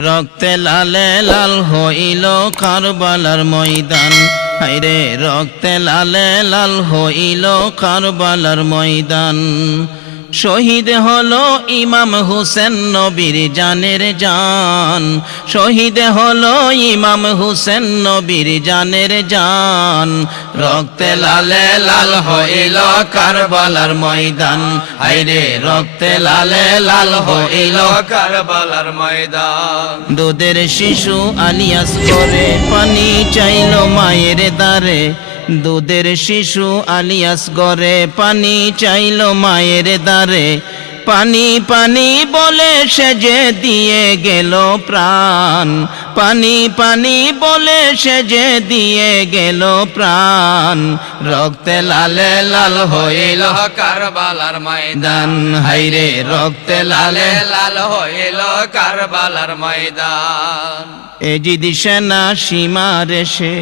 রক্তে লালে লাল হইল কারবালার ময়দান, হায়রে রক্তে লালে লাল হইল কারবালার ময়দান। শহীদ হলো ইমাম হুসেন নবীর জানের জান, শহীদ হলো ইমাম হুসেন নবীর জানের জান। রক্তে লালে লাল হইল কারবালার ময়দান, হায়রে রক্তে লালে লাল হইল কারবালার ময়দান। দুধের শিশু আলিয়াস করে পানি চাইল মায়ের দ্বারে, দুধের শিশু আলিয়াস গরে পানি চাইল মায়ের দ্বারে। পানি পানি বলে সে যে দিয়ে গেল প্রাণ, পানি পানি বলে সে যে দিয়ে গেল প্রাণ। রক্তে লালে লাল হইল কারবালার ময়দান, হায়রে রক্তে লালে লাল হইল কারবালার ময়দান। এজিদ সেনা সীমার এসে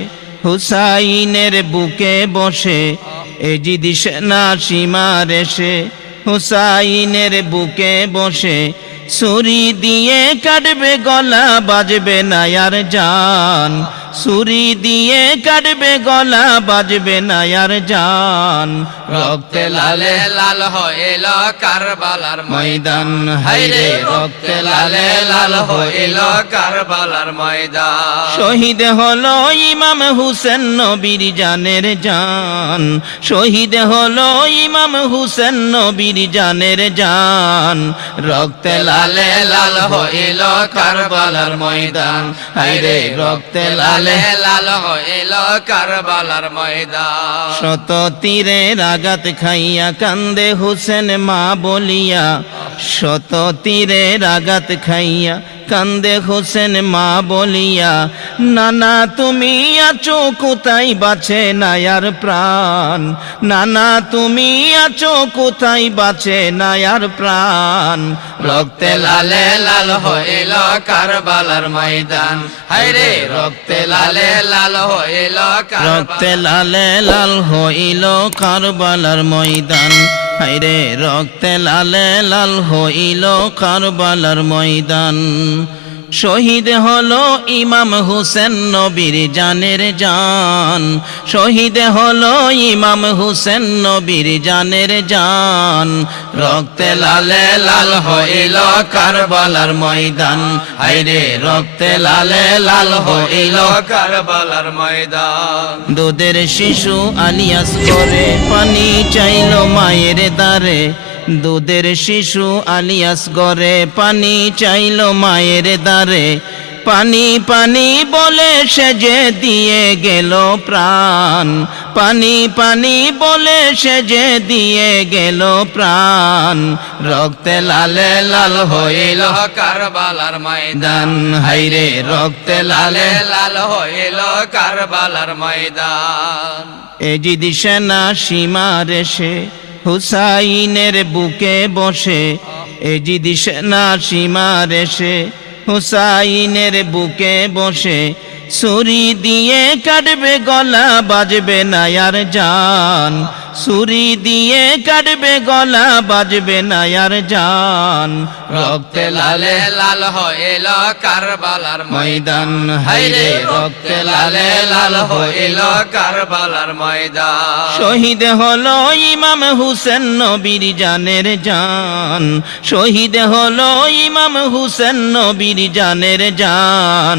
হুসাইনের বুকে বসে, এজিদ সেনা সীমার এসে হুসাইনের বুকে বসে। ছুরি দিয়ে কাটবে গলা বাজবে না আর জান, ছুরি দিয়ে কাটবে গলা বাজবে না আর জান। রক্তে লালে লাল হইল কারবালার ময়দান, হায়রে রক্তে লালে লাল হইল কারবালার ময়দান। শহীদ হলো ইমাম হুসেন নবীর জানের জান, শহীদ হলো ইমাম হুসেন নবীর জানের জান। রক্তে লালে লাল হইল কারবালার ময়দান, হায়রে রক্তে লালে লাল হইল কারবালার ময়দান। শত তীরের আঘাত খাইয়া কান্দে হুসেন মা বলিয়া, শত তীরের আঘাত খাইয়া কান্দে হুসেন মা বলিয়া। নানা তুমি আছো কোথায় বাঁচে না আর প্রাণ, নানা তুমি আছো কোথায় বাঁচে না আর প্রাণ। রক্তে লালে লাল হইল কারবালার ময়দান, হায়রে রক্তে লালে লাল হইল রক্তে লালে লাল হইল কারবালার ময়দান, হায়রে রক্তে লালে লাল হইল কারবালার ময়দান। শহীদ হলো ইমাম হুসেন নবীর জানের জান, শহীদ হলো ইমাম হুসেন নবীর জানের জান। রক্তে লালে লাল হইল কারবালার ময়দান, হায়রে রক্তে লালে লাল হইল কারবালার ময়দান। দুধের শিশু আলিয়াস করে পানি চাইল মায়ের দ্বারে, দুধের শিশু আলিয়াস গরে পানি চাইল মায়ের দ্বারে। পানি পানি বলে সে যে দিয়ে গেল প্রাণ, পানি পানি বলে সে যে দিয়ে গেল প্রাণ। রক্তে লালে লাল হইল কারবালার ময়দান, হায়রে রক্তে লালে লাল হইল কারবালার ময়দান। এজিদ সেনা সীমার এসে হুসাইনের বুকে বসে, এজিদ সেনা সীমার এসে হুসাইনের বুকে বসে। ছুরি দিয়ে কাটবে গলা বাজবে না আর জান, ছুরি দিয়ে কাটবে গলা বাজবে না আর জান। রক্তে লালে লাল হইল কারবালার ময়দান, হায়রে রক্তে লালে লাল হইল কারবালার ময়দান। শহীদ হলো ইমাম হুসেন নবীর জানের জান, শহীদ হলো ইমাম হুসেন নবীর জানের জান।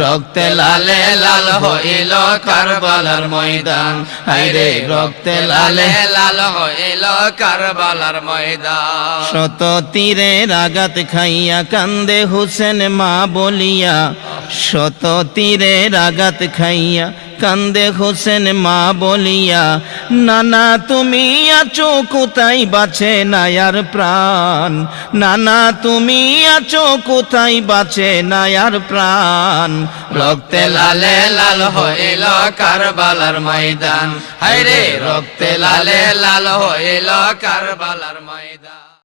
রক্তে লালে লাল হইল কারবালার ময়দান, হায়রে রক্তে লালে লাল হইল কারবালার ময়দান। শত তীরের আঘাত খাইয়া কান্দে হুসেন মা বলিয়া, শত তীরের আঘাত খাইয়া কান্দে হুসেন মা বলিয়া। নানা তুমি আছো কোথায় বাঁচে না আর প্রাণ, নানা তুমি আছো কোথায় বাঁচে না আর প্রাণ। রক্তে লালে লাল হইল কারবালার ময়দান, হায়রে রক্তে লালে লাল হইল কারবালার ময়দান।